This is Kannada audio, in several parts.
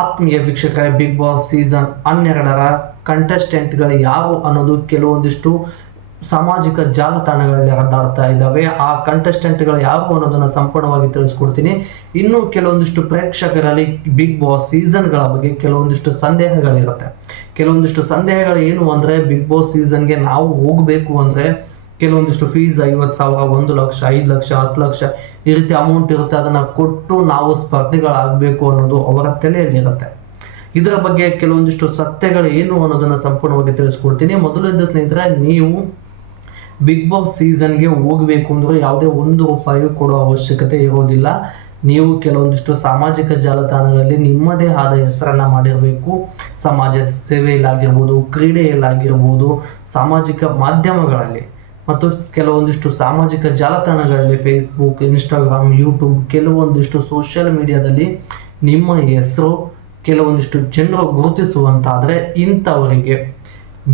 ಆತ್ಮೀಯ ವೀಕ್ಷಕರೇ, ಬಿಗ್ ಬಾಸ್ ಸೀಸನ್ 12ರ ಕಂಟೆಸ್ಟೆಂಟ್ಗಳು ಯಾರು ಅನ್ನೋದು ಕೆಲವೊಂದಿಷ್ಟು ಸಾಮಾಜಿಕ ಜಾಲತಾಣಗಳಲ್ಲಿ ಹರಿದಾಡ್ತಾ ಇದ್ದಾವೆ. ಆ ಕಂಟೆಸ್ಟೆಂಟ್ಗಳು ಯಾರು ಅನ್ನೋದನ್ನ ಸಂಪೂರ್ಣವಾಗಿ ತಿಳಿಸ್ಕೊಡ್ತೀನಿ. ಇನ್ನು ಕೆಲವೊಂದಿಷ್ಟು ಪ್ರೇಕ್ಷಕರಲ್ಲಿ ಬಿಗ್ ಬಾಸ್ ಸೀಸನ್ಗಳ ಬಗ್ಗೆ ಕೆಲವೊಂದಿಷ್ಟು ಸಂದೇಹಗಳಿರುತ್ತೆ. ಕೆಲವೊಂದಿಷ್ಟು ಸಂದೇಹಗಳು ಏನು ಅಂದರೆ, ಬಿಗ್ ಬಾಸ್ ಸೀಸನ್ಗೆ ನಾವು ಹೋಗಬೇಕು ಅಂದರೆ ಕೆಲವೊಂದಿಷ್ಟು ಫೀಸ್ 50,000, 1 ಲಕ್ಷ, 5 ಲಕ್ಷ, 10 ಲಕ್ಷ ಈ ರೀತಿ ಅಮೌಂಟ್ ಇರುತ್ತೆ. ಅದನ್ನು ಕೊಟ್ಟು ನಾವು ಸ್ಪರ್ಧಿಗಳಾಗಬೇಕು ಅನ್ನೋದು ಅವರ ತಲೆಯಲ್ಲಿರುತ್ತೆ. ಇದರ ಬಗ್ಗೆ ಕೆಲವೊಂದಿಷ್ಟು ಸತ್ಯಗಳು ಏನು ಅನ್ನೋದನ್ನು ಸಂಪೂರ್ಣವಾಗಿ ತಿಳಿಸ್ಕೊಡ್ತೀನಿ. ಮೊದಲನೇದು ಸ್ನೇಹಿತರೆ, ನೀವು ಬಿಗ್ ಬಾಸ್ ಸೀಸನ್ಗೆ ಹೋಗಬೇಕು ಅಂದರೆ ಯಾವುದೇ ₹1 ಕೊಡೋ ಅವಶ್ಯಕತೆ ಇರೋದಿಲ್ಲ. ನೀವು ಕೆಲವೊಂದಿಷ್ಟು ಸಾಮಾಜಿಕ ಜಾಲತಾಣಗಳಲ್ಲಿ ನಿಮ್ಮದೇ ಆದ ಹೆಸರನ್ನು ಮಾಡಿರಬೇಕು. ಸಮಾಜ ಸೇವೆಯಲ್ಲಾಗಿರ್ಬೋದು, ಕ್ರೀಡೆಯಲ್ಲಾಗಿರ್ಬೋದು, ಸಾಮಾಜಿಕ ಮಾಧ್ಯಮಗಳಲ್ಲಿ ಮತ್ತು ಕೆಲವೊಂದಿಷ್ಟು ಸಾಮಾಜಿಕ ಜಾಲತಾಣಗಳಲ್ಲಿ ಫೇಸ್ಬುಕ್, ಇನ್ಸ್ಟಾಗ್ರಾಮ್, ಯೂಟ್ಯೂಬ್, ಕೆಲವೊಂದಿಷ್ಟು ಸೋಷಿಯಲ್ ಮೀಡಿಯಾದಲ್ಲಿ ನಿಮ್ಮ ಹೆಸರು ಕೆಲವೊಂದಿಷ್ಟು ಜನರು ಗುರುತಿಸುವಂತಾದರೆ ಇಂಥವರಿಗೆ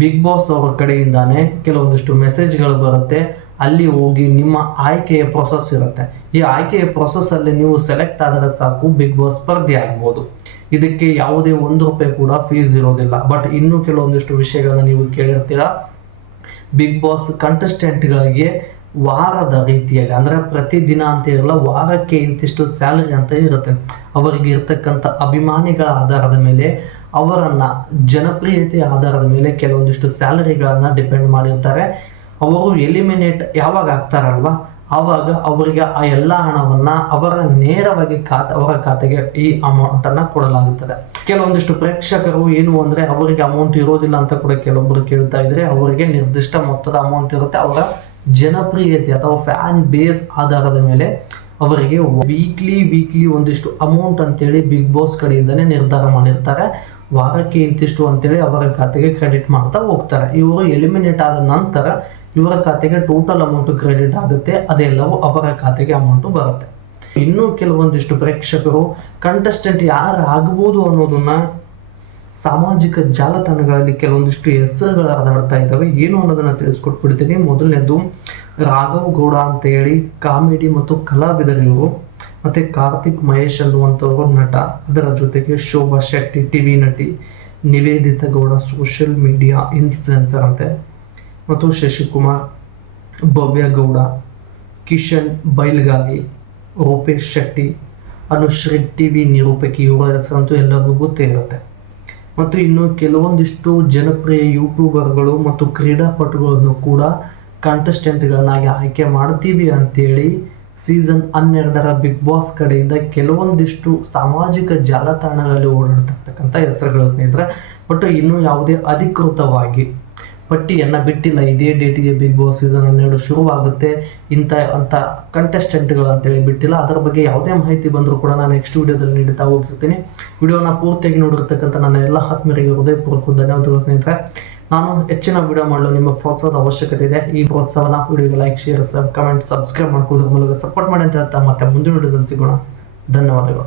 ಬಿಗ್ ಬಾಸ್ ಅವರ ಕಡೆಯಿಂದಾನೇ ಕೆಲವೊಂದಿಷ್ಟು ಮೆಸೇಜ್ಗಳು ಬರುತ್ತೆ. ಅಲ್ಲಿ ಹೋಗಿ ನಿಮ್ಮ ಆಯ್ಕೆಯ ಪ್ರೊಸೆಸ್ ಇರುತ್ತೆ. ಈ ಆಯ್ಕೆಯ ಪ್ರೊಸೆಸ್ಸಲ್ಲಿ ನೀವು ಸೆಲೆಕ್ಟ್ ಆದರೆ ಸಾಕು, ಬಿಗ್ ಬಾಸ್ ಸ್ಪರ್ಧಿ ಆಗ್ಬೋದು. ಇದಕ್ಕೆ ಯಾವುದೇ ₹1 ಕೂಡ ಫೀಸ್ ಇರೋದಿಲ್ಲ. ಬಟ್ ಇನ್ನೂ ಕೆಲವೊಂದಿಷ್ಟು ವಿಷಯಗಳನ್ನ ನೀವು ಕೇಳಿರ್ತೀರಾ. ಬಿಗ್ ಬಾಸ್ ಕಂಟೆಸ್ಟೆಂಟ್ಗಳಿಗೆ ವಾರದ ರೀತಿಯಲ್ಲಿ, ಅಂದರೆ ಪ್ರತಿದಿನ ಅಂತ ಇರಲ್ಲ, ವಾರಕ್ಕೆ ಇಂತಿಷ್ಟು ಸ್ಯಾಲರಿ ಅಂತ ಇರುತ್ತೆ. ಅವರಿಗೆ ಇರ್ತಕ್ಕಂಥ ಅಭಿಮಾನಿಗಳ ಆಧಾರದ ಮೇಲೆ, ಅವರನ್ನು ಜನಪ್ರಿಯತೆಯ ಆಧಾರದ ಮೇಲೆ ಕೆಲವೊಂದಿಷ್ಟು ಸ್ಯಾಲರಿಗಳನ್ನು ಡಿಪೆಂಡ್ ಮಾಡಿರ್ತಾರೆ. ಅವರು ಎಲಿಮಿನೇಟ್ ಯಾವಾಗ ಆಗ್ತಾರಲ್ವ, ಆವಾಗ ಅವರಿಗೆ ಆ ಎಲ್ಲ ಹಣವನ್ನು ನೇರವಾಗಿ ಅವರ ಖಾತೆಗೆ ಈ ಅಮೌಂಟನ್ನು ಕೊಡಲಾಗುತ್ತದೆ. ಕೆಲವೊಂದಿಷ್ಟು ಪ್ರೇಕ್ಷಕರು ಏನು ಅಂದರೆ, ಅವರಿಗೆ ಅಮೌಂಟ್ ಇರೋದಿಲ್ಲ ಅಂತ ಕೂಡ ಕೆಲವೊಬ್ಬರು ಕೇಳ್ತಾ ಇದ್ರೆ, ಅವರಿಗೆ ನಿರ್ದಿಷ್ಟ ಮೊತ್ತದ ಅಮೌಂಟ್ ಇರುತ್ತೆ. ಅವರ ಜನಪ್ರಿಯತೆ ಅಥವಾ ಫ್ಯಾನ್ ಬೇಸ್ ಆಧಾರದ ಮೇಲೆ ಅವರಿಗೆ ವೀಕ್ಲಿ ಒಂದಿಷ್ಟು ಅಮೌಂಟ್ ಅಂತೇಳಿ ಬಿಗ್ ಬಾಸ್ ಕಡೆಯಿಂದನೇ ನಿರ್ಧಾರ ಮಾಡಿರ್ತಾರೆ. ವಾರಕ್ಕೆ ಇಂತಿಷ್ಟು ಅಂತೇಳಿ ಅವರ ಖಾತೆಗೆ ಕ್ರೆಡಿಟ್ ಮಾಡ್ತಾ ಹೋಗ್ತಾರೆ. ಇವರು ಎಲಿಮಿನೇಟ್ ಆದ ನಂತರ ಇವರ ಖಾತೆಗೆ ಟೋಟಲ್ ಅಮೌಂಟ್ ಕ್ರೆಡಿಟ್ ಆಗುತ್ತೆ. ಅದೆಲ್ಲವೂ ಅವರ ಖಾತೆಗೆ ಅಮೌಂಟು ಬರುತ್ತೆ. ಇನ್ನೂ ಕೆಲವೊಂದಿಷ್ಟು ಪ್ರೇಕ್ಷಕರು ಕಂಟೆಸ್ಟೆಂಟ್ ಯಾರು ಆಗ್ಬೋದು ಅನ್ನೋದನ್ನ ಸಾಮಾಜಿಕ ಜಾಲತಾಣಗಳಲ್ಲಿ ಕೆಲವೊಂದಿಷ್ಟು ಹೆಸರುಗಳು ಹರಿದಾಡ್ತಾ ಇದ್ದಾವೆ. ಏನು ಅನ್ನೋದನ್ನ ತಿಳಿಸ್ಕೊಟ್ಬಿಡ್ತೀನಿ. ಮೊದಲನೇದು ರಾಘವ್ ಗೌಡ ಅಂತ ಹೇಳಿ ಕಾಮಿಡಿ ಮತ್ತು ಕಲಾವಿದರು, ಮತ್ತು ಕಾರ್ತಿಕ್ ಮಹೇಶ್ ಅನ್ನುವಂಥವರು ನಟ, ಅದರ ಜೊತೆಗೆ ಶೋಭಾ ಶೆಟ್ಟಿ ಟಿವಿ ನಟಿ, Niveditha Gowda social media influencer ಅಂತೆ, ಮತ್ತು ಶಶಿಕುಮಾರ್, ಭವ್ಯ ಗೌಡ, ಕಿಶನ್ ಬೈಲ್ಗಾಲಿ, ರೂಪೇಶ್ ಶೆಟ್ಟಿ, ಅನುಶ್ರೀ ಟಿವಿ ನಿರೂಪಕಿ, ಇವರ ಹೆಸರಂತೂ ಎಲ್ಲರಿಗೂ ಗೊತ್ತೇ ಇರುತ್ತೆ. ಮತ್ತು ಇನ್ನು ಕೆಲವೊಂದಿಷ್ಟು ಜನಪ್ರಿಯ ಯೂಟ್ಯೂಬರ್ಗಳು ಮತ್ತು ಕ್ರೀಡಾಪಟುಗಳನ್ನು ಕೂಡ ಕಂಟೆಸ್ಟೆಂಟ್ಗಳನ್ನಾಗಿ ಆಯ್ಕೆ ಮಾಡ್ತೀವಿ ಅಂತೇಳಿ ಸೀಸನ್ 12ರ ಬಿಗ್ ಬಾಸ್ ಕಡೆಯಿಂದ ಕೆಲವೊಂದಿಷ್ಟು ಸಾಮಾಜಿಕ ಜಾಲತಾಣಗಳಲ್ಲಿ ಓಡಾಡ್ತಿರ್ತಕ್ಕಂಥ ಹೆಸರುಗಳು ಸ್ನೇಹಿತರೆ. ಬಟ್ ಇನ್ನೂ ಯಾವುದೇ ಅಧಿಕೃತವಾಗಿ ಪಟ್ಟಿಯನ್ನು ಬಿಟ್ಟಿಲ್ಲ. ಇದೇ ಡೇಟಿಗೆ ಬಿಗ್ ಬಾಸ್ ಸೀಸನ್ 12 ಶುರುವಾಗುತ್ತೆ ಅಂತ ಕಂಟೆಸ್ಟೆಂಟ್ಗಳು ಅಂತೇಳಿ ಬಿಟ್ಟಿಲ್ಲ. ಅದರ ಬಗ್ಗೆ ಯಾವುದೇ ಮಾಹಿತಿ ಬಂದರೂ ಕೂಡ ನಾನು ನೆಕ್ಸ್ಟ್ ವಿಡಿಯೋದಲ್ಲಿ ನೀಡುತ್ತಾ ಹೋಗಿರ್ತೀನಿ. ವಿಡಿಯೋನ ಪೂರ್ತಿಯಾಗಿ ನೋಡಿರ್ತಕ್ಕಂಥ ನನ್ನ ಎಲ್ಲ ಆತ್ಮೀಯರಿಗೆ ಹೃದಯಪೂರ್ವಕ ಧನ್ಯವಾದಗಳು ಸ್ನೇಹಿತರೆ. ನಾನು ಹೆಚ್ಚಿನ ವಿಡಿಯೋ ಮಾಡಲು ನಿಮ್ಮ ಪ್ರೋತ್ಸಾಹದ ಅವಶ್ಯಕತೆ ಇದೆ. ಈ ಪ್ರೋತ್ಸಾಹನ ವಿಡಿಯೋಗೆ ಲೈಕ್, ಶೇರ್, ಕಮೆಂಟ್, ಸಬ್ಸ್ಕ್ರೈಬ್ ಮಾಡ್ಕೊಳ್ಳೋದ್ರ ಮೂಲಕ ಸಪೋರ್ಟ್ ಮಾಡಿ ಅಂತ ಹೇಳ್ತಾ ಮತ್ತೆ ಮುಂದಿನ ವಿಡಿಯೋದಲ್ಲಿ ಸಿಗೋಣ. ಧನ್ಯವಾದಗಳು.